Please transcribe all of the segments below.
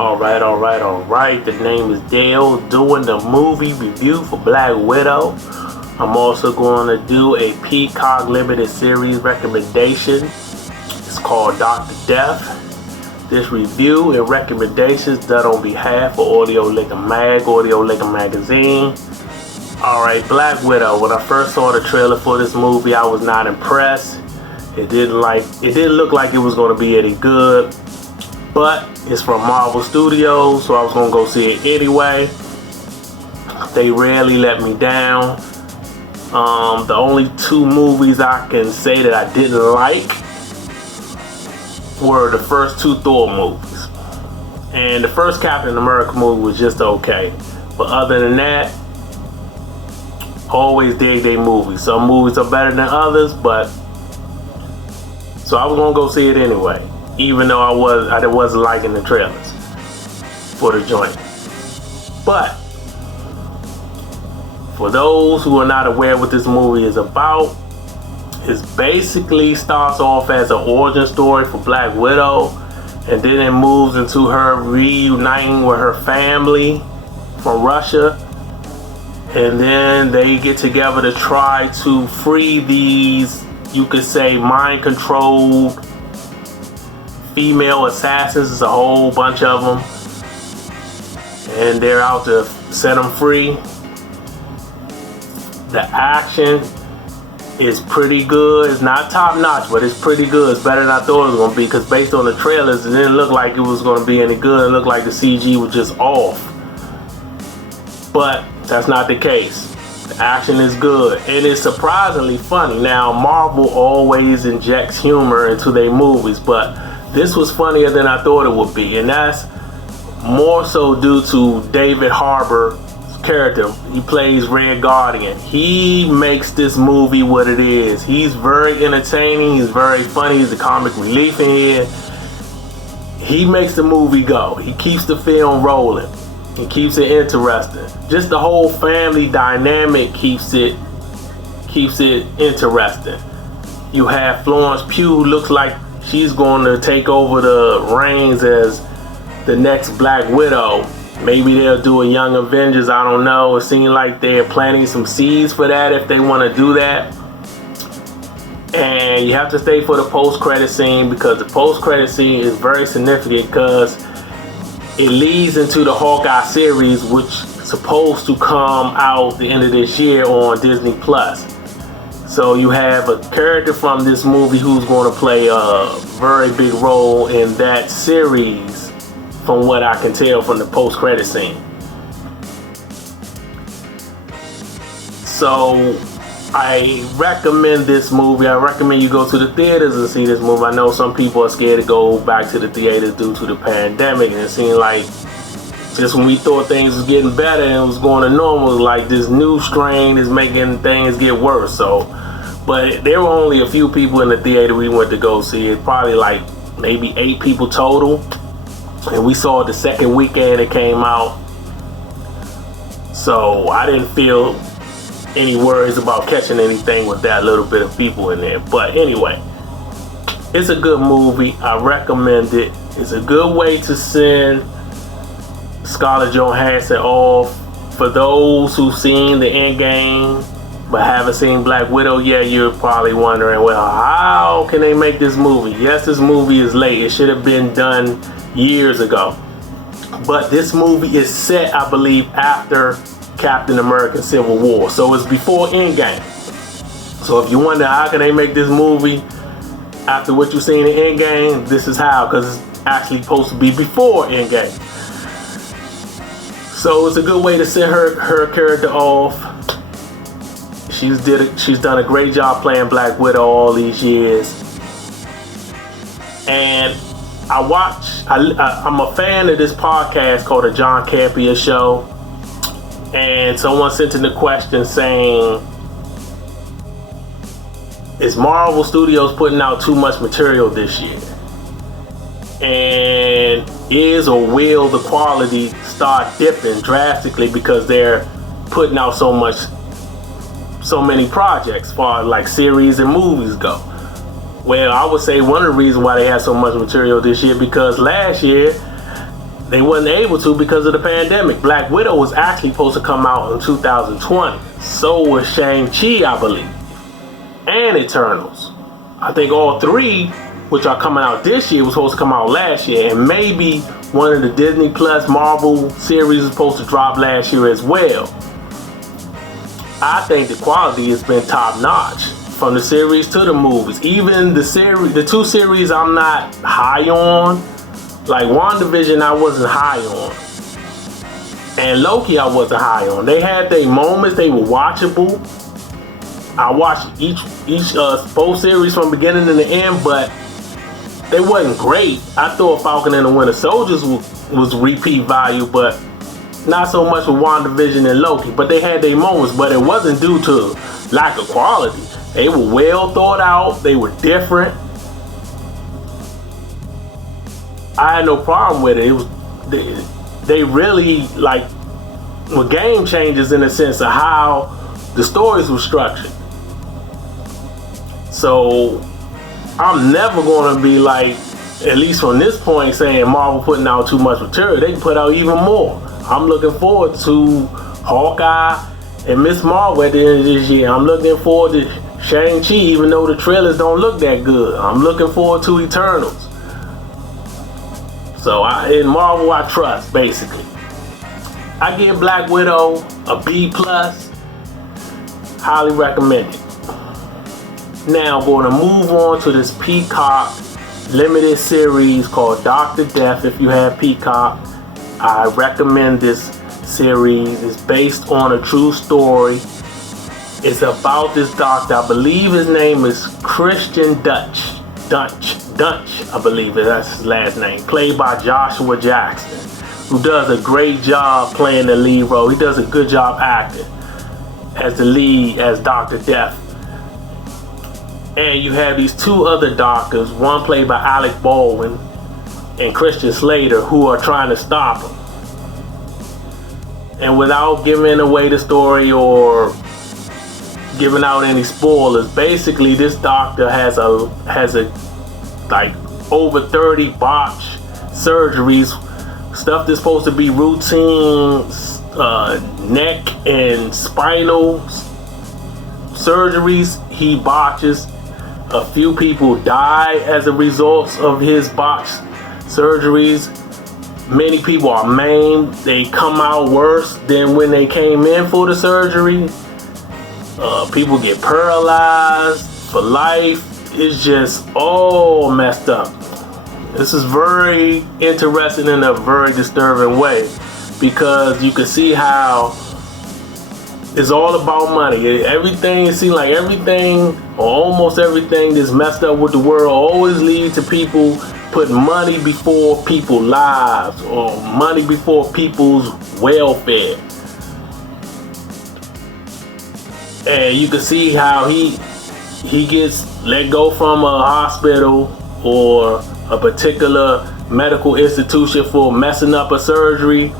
Alright. The name is Dale, doing the movie review for Black Widow. I'm also going to do a Peacock limited series recommendation. It's called Dr. Death. This review and recommendations done on behalf of Audio Liquor Magazine. Alright, Black Widow. When I first saw the trailer for this movie, I was not impressed. It didn't look like it was going to be any good. But it's from Marvel Studios, so I was gonna go see it anyway. They rarely let me down. The only two movies I can say that I didn't like were the first two Thor movies. And the first Captain America movie was just okay. But other than that, always dig their movies. Some movies are better than others, but so I was gonna go see it anyway. Even though I wasn't liking the trailers for the joint. But for those who are not aware what this movie is about, it basically starts off as an origin story for Black Widow, and then it moves into her reuniting with her family from Russia, and then they get together to try to free these, you could say, mind-controlled female assassins. Is a whole bunch of them, and they're out to set them free. The action is pretty good. It's not top notch, but it's pretty good. It's better than I thought it was going to be, because based on the trailers, it didn't look like it was going to be any good. It looked like the CG was just off, but that's not the case. The action is good, and it's surprisingly funny. Now, Marvel always injects humor into their movies, but this was funnier than I thought it would be, and that's more so due to David Harbour's character. He plays Red Guardian. He makes this movie what it is. He's very entertaining. He's very funny. He's the comic relief in here. He makes the movie go. He keeps the film rolling. He keeps it interesting. Just the whole family dynamic keeps it interesting. You have Florence Pugh, who looks like she's going to take over the reins as the next Black Widow. Maybe they'll do a Young Avengers, I don't know. It seems like they're planting some seeds for that if they want to do that. And you have to stay for the post-credit scene, because the post-credit scene is very significant, because it leads into the Hawkeye series, which is supposed to come out the end of this year on Disney+. So you have a character from this movie who's going to play a very big role in that series, from what I can tell from the post-credit scene. So I recommend this movie. I recommend you go to the theaters and see this movie. I know some people are scared to go back to the theaters due to the pandemic, and it seemed like just when we thought things was getting better and it was going to normal, like this new strain is making things get worse. But there were only a few people in the theater we went to go see it. Probably like maybe 8 people total. And we saw it the second weekend it came out. So I didn't feel any worries about catching anything with that little bit of people in there. But anyway, it's a good movie. I recommend it. It's a good way to send Scarlett Johansson off. For those who've seen the Endgame but haven't seen Black Widow yet, you're probably wondering, well, how can they make this movie? Yes, this movie is late. It should have been done years ago. But this movie is set, I believe, after Captain America Civil War. So it's before Endgame. So if you wonder how can they make this movie after what you've seen in Endgame, this is how, because it's actually supposed to be before Endgame. So it's a good way to send her character off. She's done a great job playing Black Widow all these years. And I'm a fan of this podcast called The John Campea Show. And someone sent in a question saying, is Marvel Studios putting out too much material this year? And is or will the quality start dipping drastically because they're putting out so many projects, far like series and movies go? Well, I would say one of the reasons why they had so much material this year, because last year they wasn't able to because of the pandemic. Black Widow was actually supposed to come out in 2020. So was Shang-Chi, I believe, and Eternals. I think all three, which are coming out this year, was supposed to come out last year, and maybe one of the Disney Plus Marvel series is supposed to drop last year as well. I think the quality has been top notch from the series to the movies. Even the two series I'm not high on. Like WandaVision, I wasn't high on, and Loki, I wasn't high on. They had their moments; they were watchable. I watched each both series from beginning to the end, but they wasn't great. I thought Falcon and the Winter Soldiers was repeat value, but not so much with WandaVision and Loki. But they had their moments, but it wasn't due to lack of quality. They were well thought out. They were different. I had no problem with it. It was they really were game changers in the sense of how the stories were structured. So I'm never going to be like, at least from this point, saying Marvel putting out too much material. They can put out even more. I'm looking forward to Hawkeye and Miss Marvel at the end of this year. I'm looking forward to Shang-Chi, even though the trailers don't look that good. I'm looking forward to Eternals. So in Marvel, I trust, basically. I give Black Widow a B+. Highly recommend it. Now, I'm going to move on to this Peacock limited series called Dr. Death. If you have Peacock, I recommend this series. It's based on a true story. It's about this doctor. I believe his name is Christian Dunch, I believe that's his last name, played by Joshua Jackson, who does a great job playing the lead role. He does a good job acting as the lead, as Dr. Death. And you have these two other doctors, one played by Alec Baldwin and Christian Slater, who are trying to stop him. And without giving away the story or giving out any spoilers, basically this doctor has like over 30 botched surgeries, stuff that's supposed to be routine neck and spinal surgeries. He botches. A few people die as a result of his botched surgeries. Many people are maimed. They come out worse than when they came in for the surgery. People get paralyzed for life. It's just all messed up. This is very interesting in a very disturbing way, because you can see how it's all about money. Everything, it seems like everything, or almost everything that's messed up with the world always leads to people putting money before people's lives, or money before people's welfare. And you can see how he gets let go from a hospital or a particular medical institution for messing up a surgery,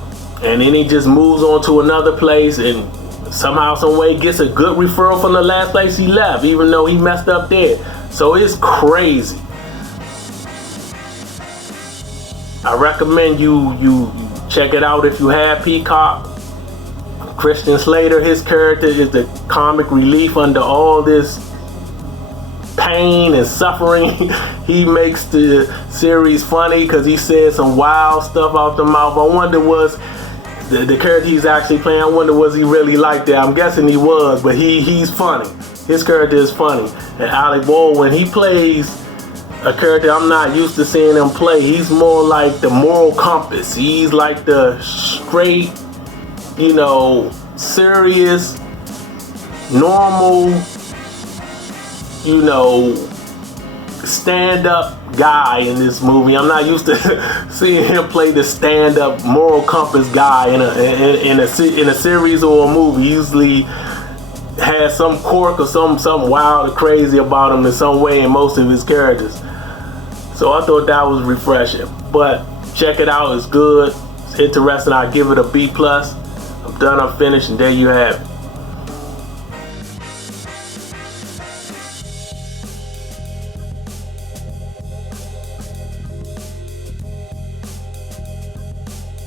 and then he just moves on to another place and somehow, some way gets a good referral from the last place he left, even though he messed up there. So it's crazy. I recommend you check it out if you have Peacock. Christian Slater, his character is the comic relief under all this pain and suffering. He makes the series funny because he said some wild stuff out the mouth. I wonder was the character he's actually playing, I wonder was he really like that. I'm guessing he was, but he's funny. His character is funny. And Alec Baldwin, he plays a character I'm not used to seeing him play. He's more like the moral compass. He's like the straight, serious, normal, stand-up guy in this movie. I'm not used to seeing him play the stand-up moral compass guy in a series or a movie. He usually has some quirk or something wild or crazy about him in some way in most of his characters. So I thought that was refreshing. But check it out. It's good. It's interesting. I give it a B+. I'm done. I'm finished. And there you have it.